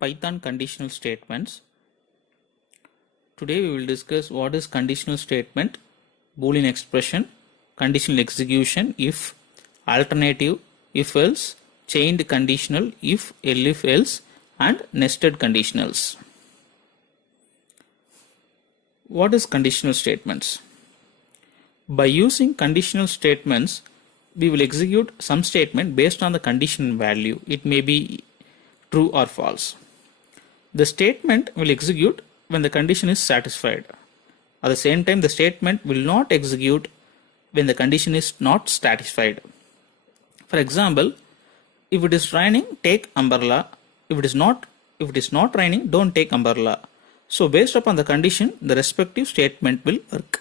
Python conditional statements. Today we will discuss what is conditional statement, Boolean expression, conditional execution, if, alternative, if else, chained conditional, if else, and nested conditionals. What is conditional statements? By using conditional statements, we will execute some statement based on the condition value. It may be true or false. The statement will execute when the condition is satisfied. At the same time, the statement will not execute when the condition is not satisfied. For example, if it is raining, take umbrella. If it is not raining, don't take umbrella. So based upon the condition, the respective statement will work.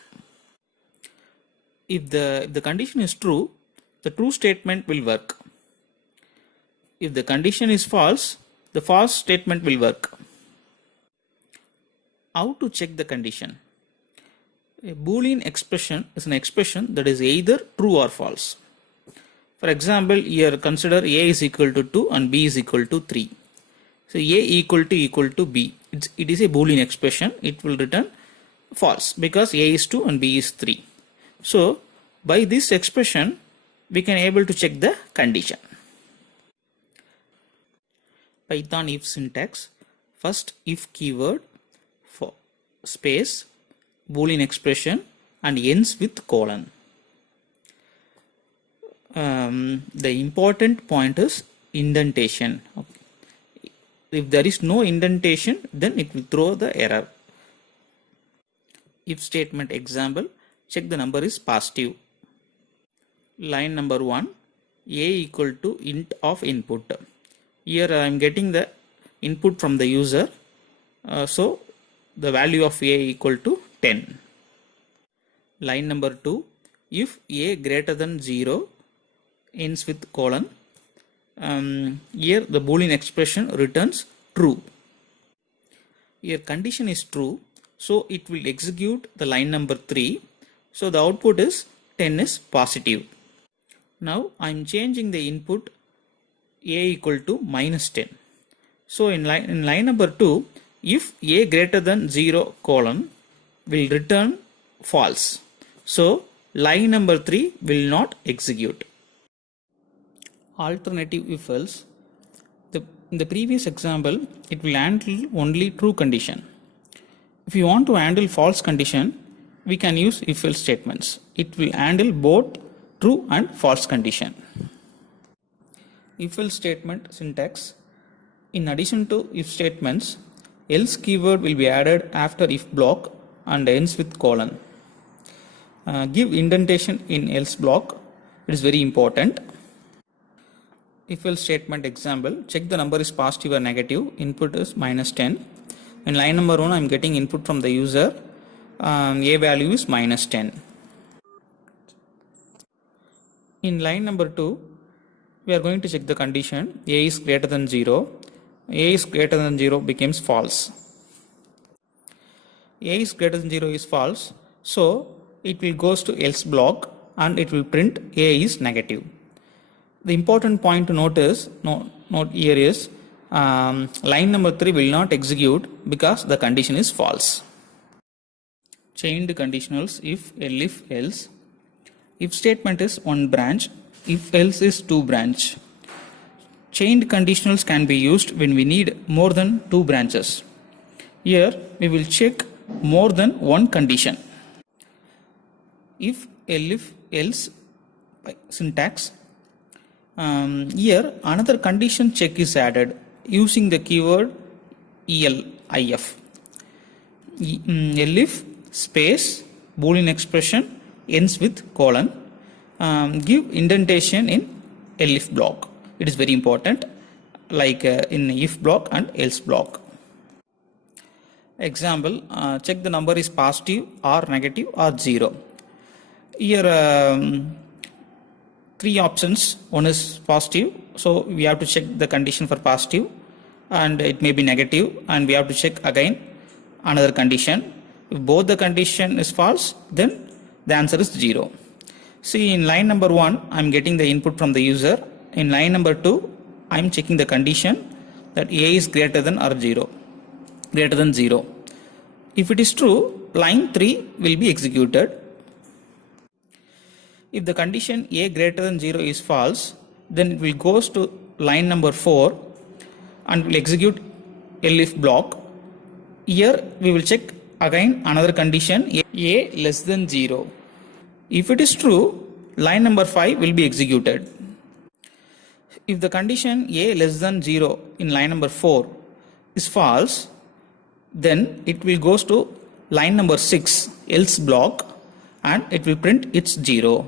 If the condition is true, the true statement will work. If the condition is false, the false statement will work. How to check the condition? A Boolean expression is an expression that is either true or false. For example, here consider A is equal to 2 and B is equal to 3. So A equal to B. It is a Boolean expression. It will return false because A is 2 and B is 3. So by this expression, we can able to check the condition. Python if syntax. First if keyword, for space, Boolean expression, and ends with colon. The important point is indentation. Okay. If there is no indentation, then it will throw the error. If statement example, check the number is positive. Line number 1, A equal to int of input. Here I am getting the input from the user. So the value of A equal to 10. Line number 2, if A greater than 0 ends with colon. Here the Boolean expression returns true. Here condition is true, so it will execute the line number 3. So the output is 10 is positive. Now I am changing the input A equal to minus 10. So in line number 2, if A greater than 0 colon will return false. So line number 3 will not execute. Alternative if else. In the previous example, it will handle only true condition. If you want to handle false condition, we can use if else statements. It will handle both true and false condition. If else statement syntax. In addition to if statements, else keyword will be added after if block and ends with colon. Give indentation in else block. It is very important. If else statement example, check the number is positive or negative. Input is minus 10. In line number 1, I am getting input from the user. A value is minus 10. In line number 2, we are going to check the condition. A is greater than 0. A is greater than 0 becomes false. A is greater than 0 is false. So it will goes to else block and it will print A is negative. The important point to note here is line number 3 will not execute because the condition is false. Chained conditionals if else. If statement is one branch, if else is two branch. Chained conditionals can be used when we need more than two branches. Here we will check more than one condition. If else syntax. Here another condition check is added using the keyword elif. Elif space Boolean expression ends with colon. Give indentation in elif block. It is very important, like in if block and else block. Example, check the number is positive or negative or 0. Here three options. One is positive, so we have to check the condition for positive, and it may be negative, and we have to check again another condition. If both the condition is false, then the answer is 0. See, in line number 1, I am getting the input from the user. In line number 2, I am checking the condition. that A is greater than or 0, greater than 0. If it is true, line 3 will be executed. If the condition A greater than 0 is false, then it will goes to line number 4 and will execute elif block. Here we will check again another condition A less than 0. If it is true, line number 5 will be executed. If the condition A less than 0 in line number 4 is false, then it will goes to line number 6 else block and it will print its 0.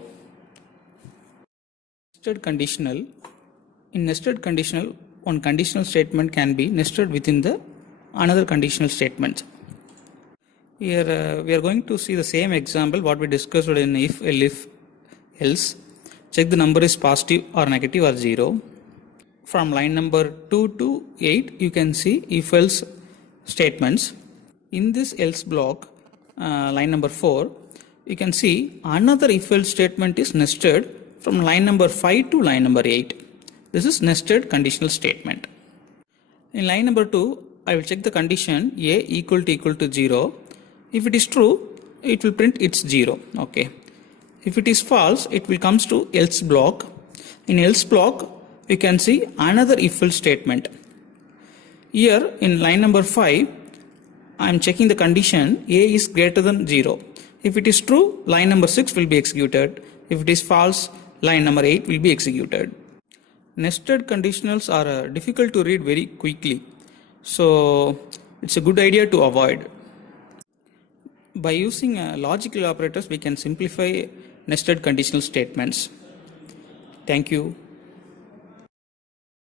Nested conditional. In nested conditional, one conditional statement can be nested within the another conditional statement. Here we are going to see the same example what we discussed in if, elif, else. Check the number is positive or negative or 0. From line number 2 to 8 you can see if else statements. In this else block, line number 4, you can see another if else statement is nested from line number 5 to line number 8. This is nested conditional statement. In line number 2, I will check the condition A equal to 0. If it is true, it will print its 0. Okay. If it is false, it will comes to else block. In else block, you can see another if else statement. Here in line number 5, I am checking the condition A is greater than 0. If it is true, line number 6 will be executed. If it is false, line number 8 will be executed. Nested conditionals are difficult to read very quickly, so it's a good idea to avoid. By using logical operators, we can simplify nested conditional statements. Thank you.